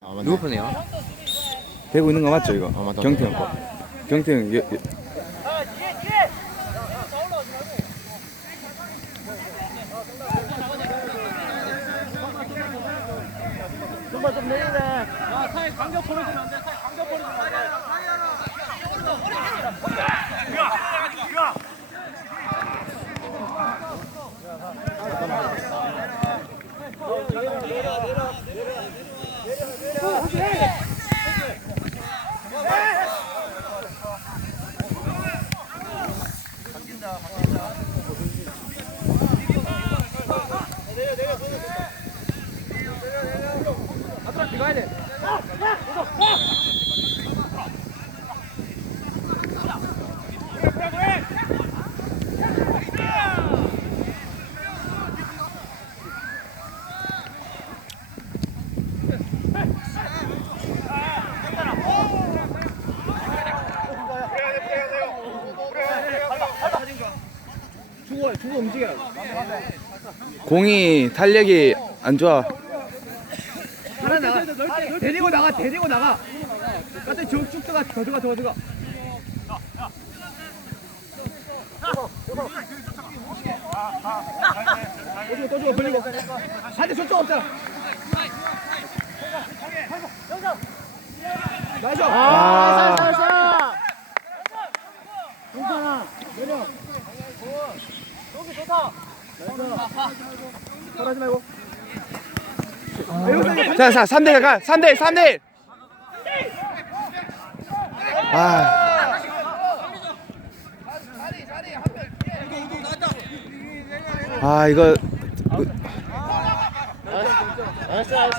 아, 맞네. 누구 편이야? 되고 있는 거 맞죠 이거? 아, 맞다, 경태 형 맞다. 거. 경태 형 여, 여, 내려 내려 내려 내려 내려 내려 내려 공이 탄력이 안 좋아. 하나 나가. 데리고 나가. 데리고 나가. 갑자기 쭉쭉 들어가. 더 들어가. 더 들어가. 또 주고 또 주고 벌리고. 반대 저쪽 없잖아. 나이스. 아, 잘하지 말고. 자, 자, 3대 가. 3대 3대. 아. 아, 이거 나이스 나이스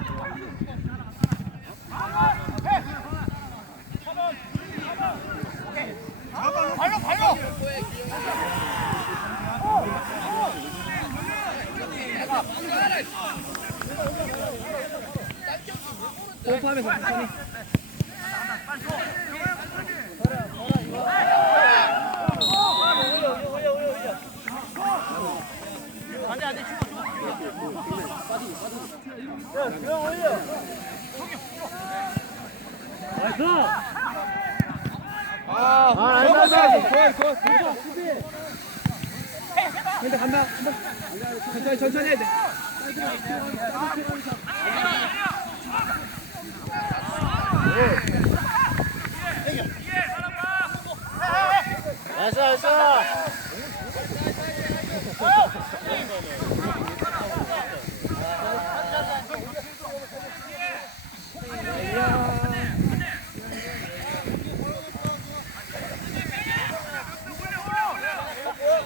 면서 천천히. 아, 나이스, 나이스. 좋아, 좋아, 좋아. 근데 간다. 천천히, 천천히 해야 돼. 나이스 나이스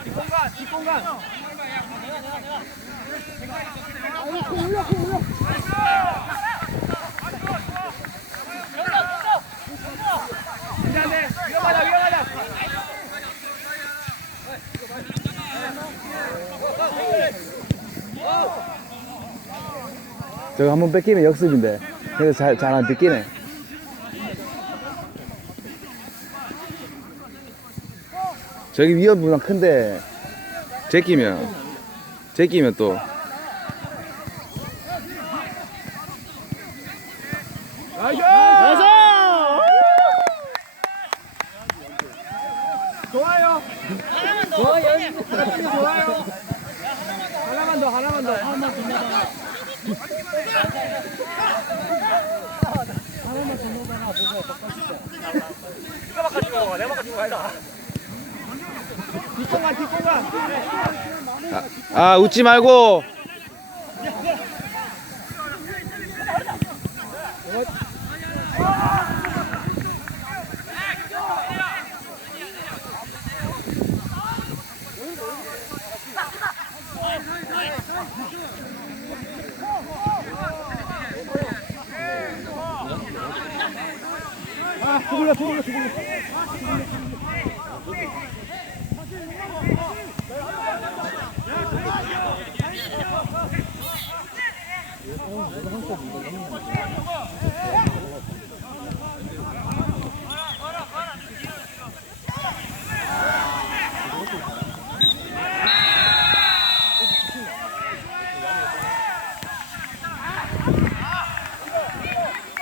뒷공간, 뒷공간. 미안해. 위험하다, 위험하다. 저거 한번 뺏기면 역습인데. 그래서 잘 잘 안 뺏기네. 저기 위험부담 큰데 제끼면 제끼면 또 나이스! 나이스 좋아요. 좋아요. 좋아요. 하나만 더, 하나만 더. 하나만 아 웃지 말고 두 골로 두 골로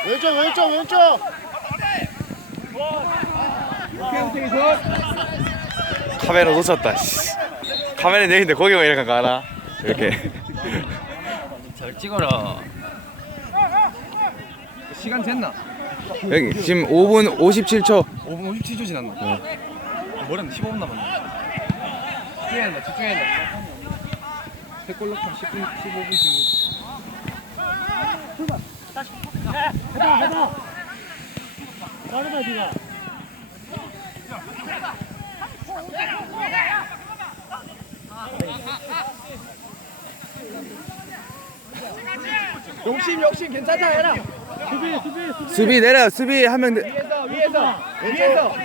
왼쪽 왼쪽 왼쪽 카메라 놓쳤다. 씨. 카메라 내리는데 거기만 이렇게 가나? 이렇게. 잘 찍어라. 시간 됐나? 여기 지금 5분 57초. 5분 57초 지났나? 뭐랬나? 15분 남았네 집중해야 된다 집중해야 된다 100골 넣면 10분 15분씩 빠르다 니가 욕심 욕심 괜찮다. 해라 수비 수비 수비. 수비 내려. 수비 한명 위에서 위에서. 위에서.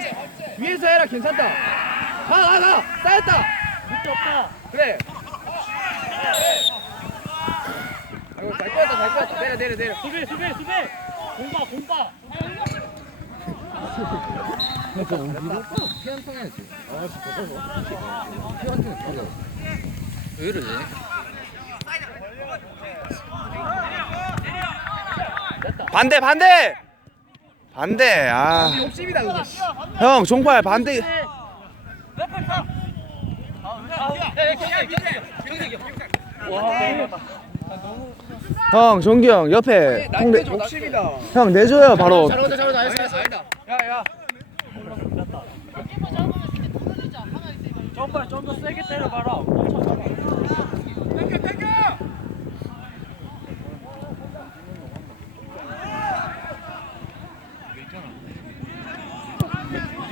위에서 해라 괜찮다. 가가가. 쌓였다. 밑에 없다 그래. 아이고 잘 꼬였다 잘 꼬였다. 내려 내려 내려. 수비 수비 수비. 공파 공 파왜 이러지? 반대 반대. 반대. 아. 욕심이다 그거 종발 반대. 형 종기 형 옆에 통 내, 나한테 욕심이다 형 내줘요 바로. 잘못다 잘못다 알았어 알았어 야야. 정말 좀더 세게 때려봐라.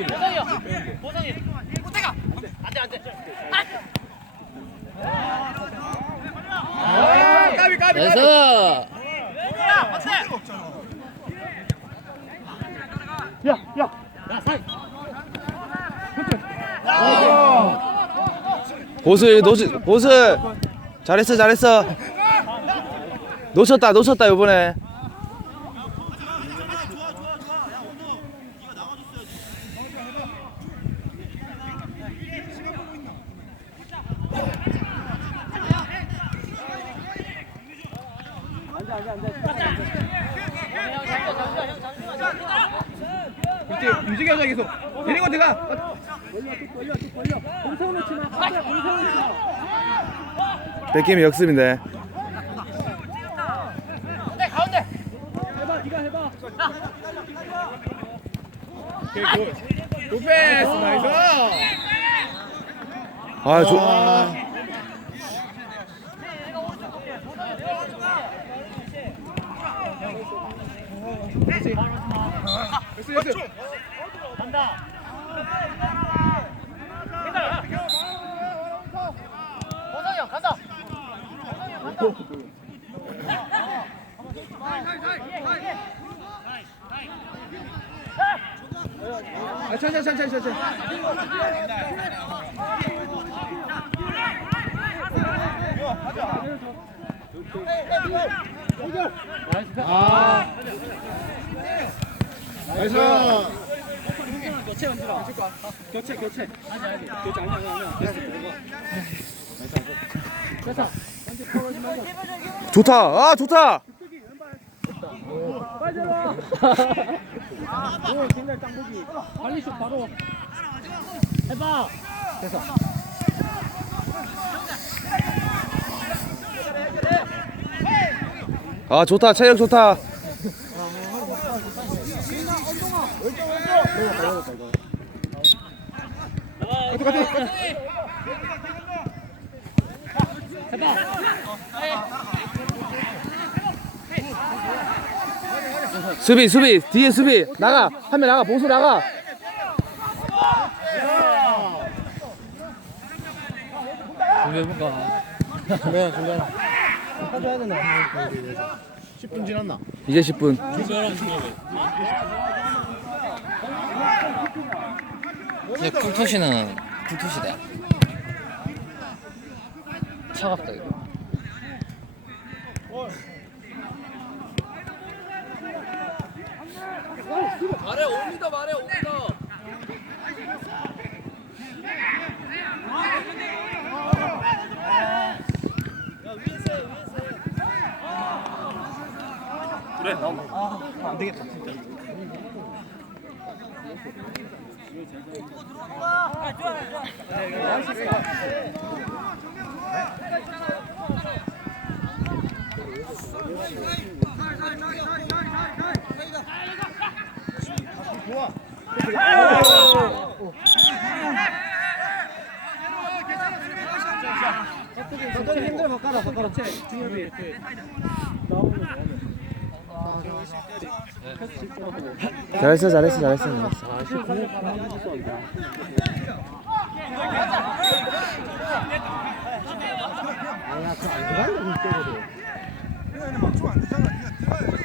보상이야 보상이 못해가 안돼 안돼 아 까비 까비 까비 나이스. 야야 사이 보스 놓치 보스 잘했어 잘했어. 놓쳤다 놓쳤다 이번에. 그렇지 움직여줘 계속 내리고 들어가 백게임이 역습인데. 굿패스 나이스 아 조. 됐어 됐어 간다 보상이 형 간다 아, 천천히 천천히 천천히 아 나이스 교체 만들어 교체 교체 교체 아니 아니 아니 됐어 좋다. 아 좋다. 아 좋다 체력 좋다. 수비 수비. 뒤에 수비. 나가. 한 명 나가. 봉수 나가. 준비해볼까? 중간 중간 해줘야 되나 10분 지났나? 이제 10분. 준비하라는 생각에. 근데 쿨토시는 쿨토시다. 차갑다 이거 말해 5m 말해 5m 잘했어 잘했어 잘했어. 잘했어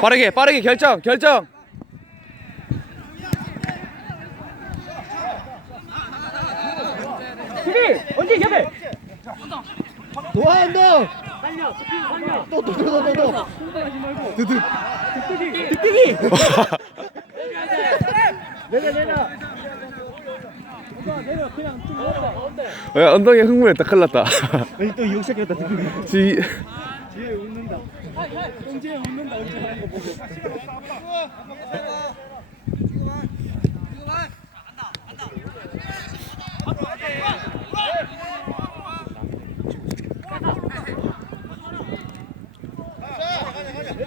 빠르게 빠르게 결정 결정. 도와 운동 살려 살려. 또또또또또 드득 득득이. 내려 내려 내려 야 엉덩이에 흥분했다. 큰일 났다. 아니 또 욕심했다 득득이 지 뒤에 웃는다. 똥지에 웃는다. 언제 하는 거 보고.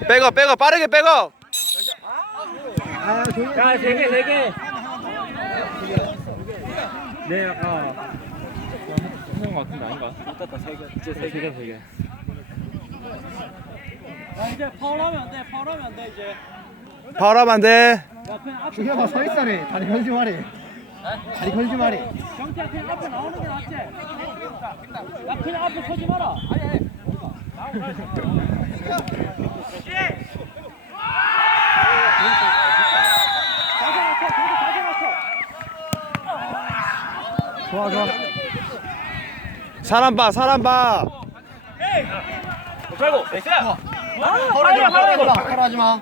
백업 백업. 빠르게 백업. 야, 세 개, 세 개. 네, 아까 한것 같은데 아닌가? 맞다, 세 개. 이제 세 개, 세 개. 야, 이제 파울하면 안 돼, 파울하면 안 돼, 이제. 파울하면 안돼 야, 그냥 앞에. 중요한 서 있어래. 다리 걸지 말해. 다리 걸지 말해. 경태야, 그냥 앞에 나오는 게 낫지? 야, 그냥 앞에 서지 마라. 아니, 아니. 좋아, 좋아. 사람 봐 사람 봐. 파울하지 마 파울하지 마 파울하지 마.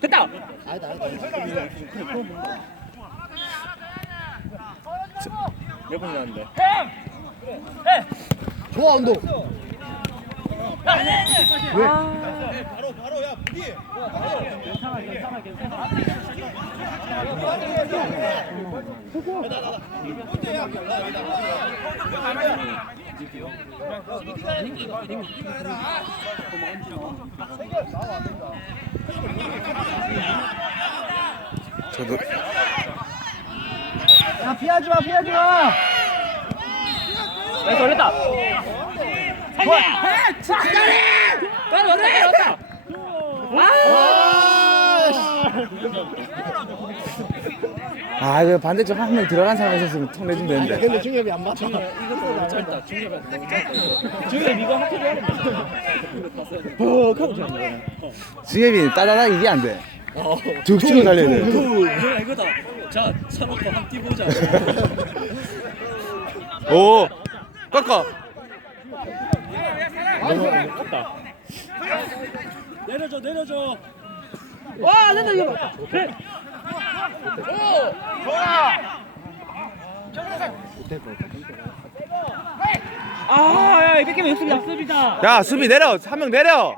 됐다. 아니다 아니다 몇 분이 나는데? 좋아 운동 왜? 바로 바로 야 부디 괜찮아 괜찮아 괜찮아 저도 야 피하지 마 피하지 마. 야 걸렸다. 좋아. 잘해. 아 이거 반대쪽 한 명 들어간 사람 있었으면 통 내주면 되는데 근데 중엽이 안 맞아. 짧다. 중엽이. 중엽 이거 학교 해야 된다. 푹 하고 잘 승엽이 따다닥 이게 안돼 쭉 치고 달려야 돼 뭐야 이거다. 자, 차놓고 한 뛰보자. 오 꺾어 너무 아깝다. 내려줘, 내려줘. 와, 된다 이거. 그래. 오, 좋아. 아, 야, 이렇게 면 역습이다. 역습이다. 야 수비 내려 한 명 내려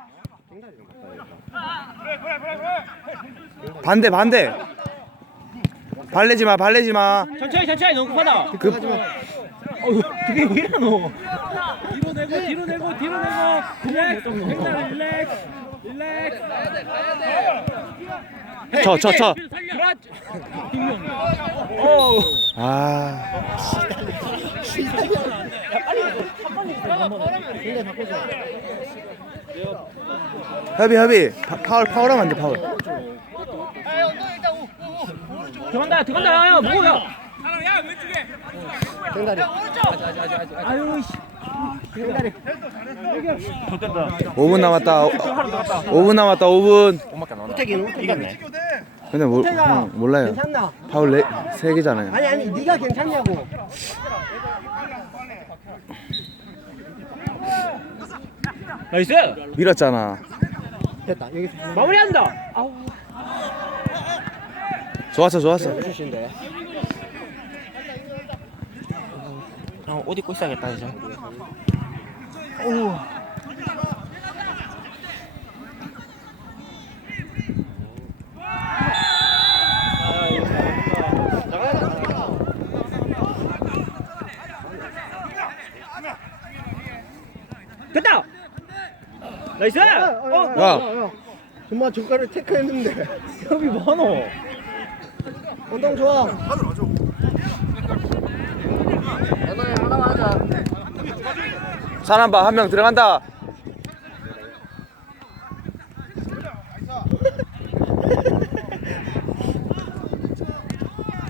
반대 반대 발레지 마 발레지 마 천천히, 천천히 너무 급하다. 그, 어휴, 그게 왜 이러노? 뒤로 내고, 뒤로 내고, 뒤로 내고. 릴렉스, 굉장히 릴렉스, 릴렉스. 쳐, 쳐, 쳐. 그렇지. 오. 아 협의 파, 파울 파울하면 안돼 파울 들어간다 들어간다 야 뭐야 댕다리 아유 씨 5분 남았다. 5분 남았다 5분. 우태기는 이겼네 근데 뭐, 형, 몰라요. 괜찮나? 파울 네, 3개잖아요. 아니 아니 네가 괜찮냐고. 나이스! 밀었잖아. 됐다 여기서. 마무리한다! 아우. 좋았어 좋았어. 해주신데 어, 옷 입고 있어야겠다 이제. 오! 됐다! 나이스! 어, 야 정말 중간에 체크했는데. 협이 많어 운동 좋아 언더야 하나만 하자 사람 봐. 한명 들어간다.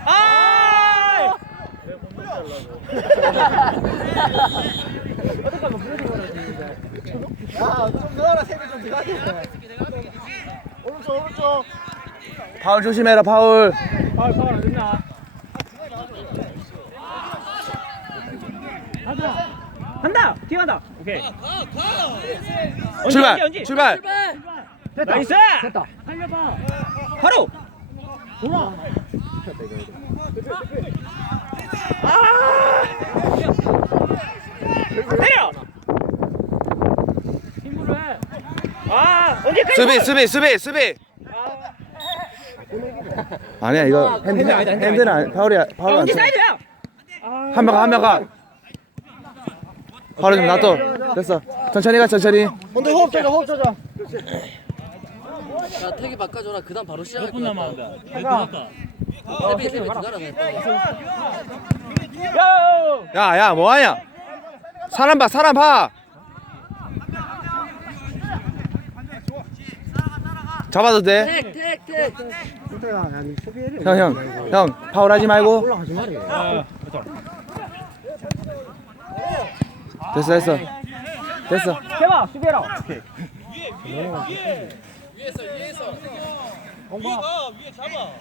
아! 야좀 넣어라 세비 좀 들어가게 오른쪽 오른쪽 파울 조심해라 파울 안 됐나 한다 한다 뛰어간다 오케이 언제, 출발 언제, 언제? 출발. 됐다 나이스! 됐다. 살려봐. 바로! 돌아. 아 때려! 힘으로 해 아 언제까지 수비 수비 수비 수비. 아니야 이거 핸드 핸드 아니다, 핸드 핸드는 안, 파울이 파울 안 언제 쳐. 사이드야? 한 명 가, 한 명 가. 바로 좀 놔둬. 됐어. 천천히 가, 천천히. 먼저 호흡 조져 호흡 조져 야 태기 바꿔줘라 그 다음 바로 시작할 거야 해가 세비 세비 들어가라네 야 야, 야, 뭐 하냐? 사람 봐, 사람 봐. 잡아도 돼. 택택택 형, 형, 형, 파울하지 말고. 올라가지 말이야 됐어, 됐어. 됐어. 해봐 수비해라 오케이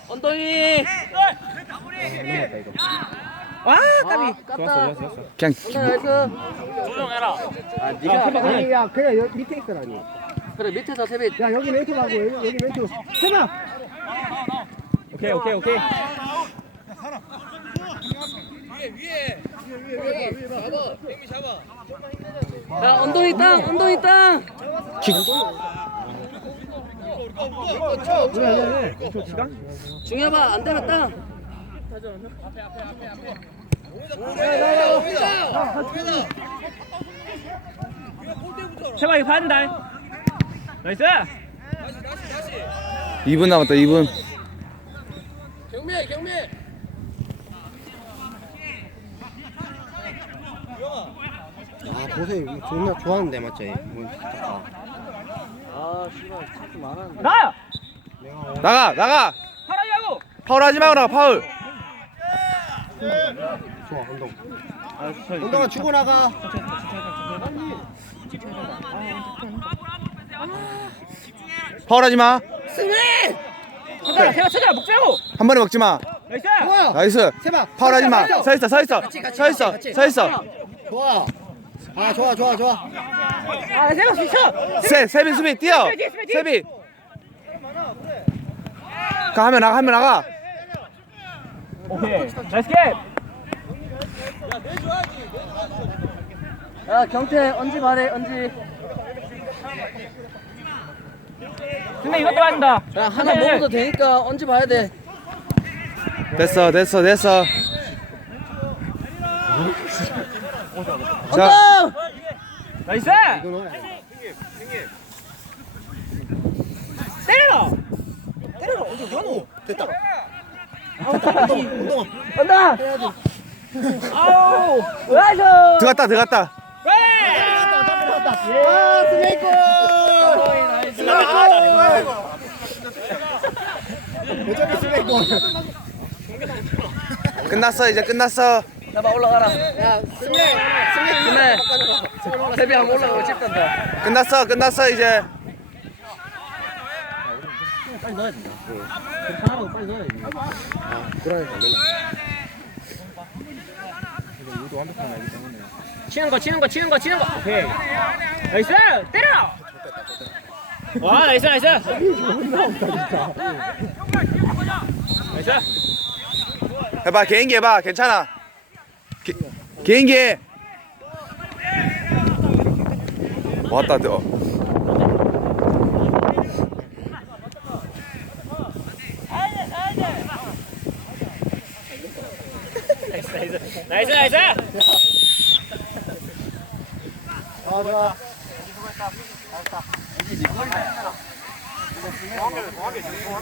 언더이 아 까비 깠다 그냥 언더 나이스 아니 야 그냥 여기 밑에 있으라니 그래 밑에서 세비 야 여기 멘트 가고 여기, 여기 멘트 해봐 오케이 오케이 오케이 야 언더이 땅 언더이 땅 킥. 그래 그래 그래 시간 중요봐 안 되면 땅 봐야 된다 나이스 2분 남았다, 2분. 경미 경미 아 보세 존나 좋아하는데 맞지 아 씨발 자꾸 말하는데 나야 나가, 나가. 파라이하고 파울 하지 말고 나가, 파울. 좋아 운동 운동아 주고 나가 파울 하지 마. 찾아라 세가 찾아라 목 빼고 한 번에 먹지 마. 나이스 좋아 나이스. 세봐 파울 하지 마. 서 있어, 서 있어. 서 있어, 서 있어. 좋아 아 좋아 좋아 좋아. 아 세가 수 있어 세, 세빈 수비 뛰어. 세빈. 가 하면 나가, 하면 나가. 오케이. 나이스 게야 경태 언지 말해 언지 근데 이것도 맞는다. 야 하나 먹어도 되니까 언지 봐야 돼? 됐어, 됐어, 됐어. 자, 나이스 때려라 때려라 어디 가노 됐다 운동아 간다 아우 나이스 들어갔다, 들어갔다. 아 스네이크 스네이크 여전히 스네이크 끝났어 이제 끝났어 나봐 올라가라. 야 승리 승리 그래. 세비 한번 올라가고 싶단다. 끝났어 끝났어 이제 빨리 넣어야 된다. 괜찮아라고 빨리 넣어야지. 치는 거, 치는 거, 치는 거, 치는 거. 오케이. 나이스! 때려! 와, 나이스, 나이스! 나이스! 해봐 개인기 해봐 괜찮아 개, 개인기 해. 왔다 어. 나이스, 나이스!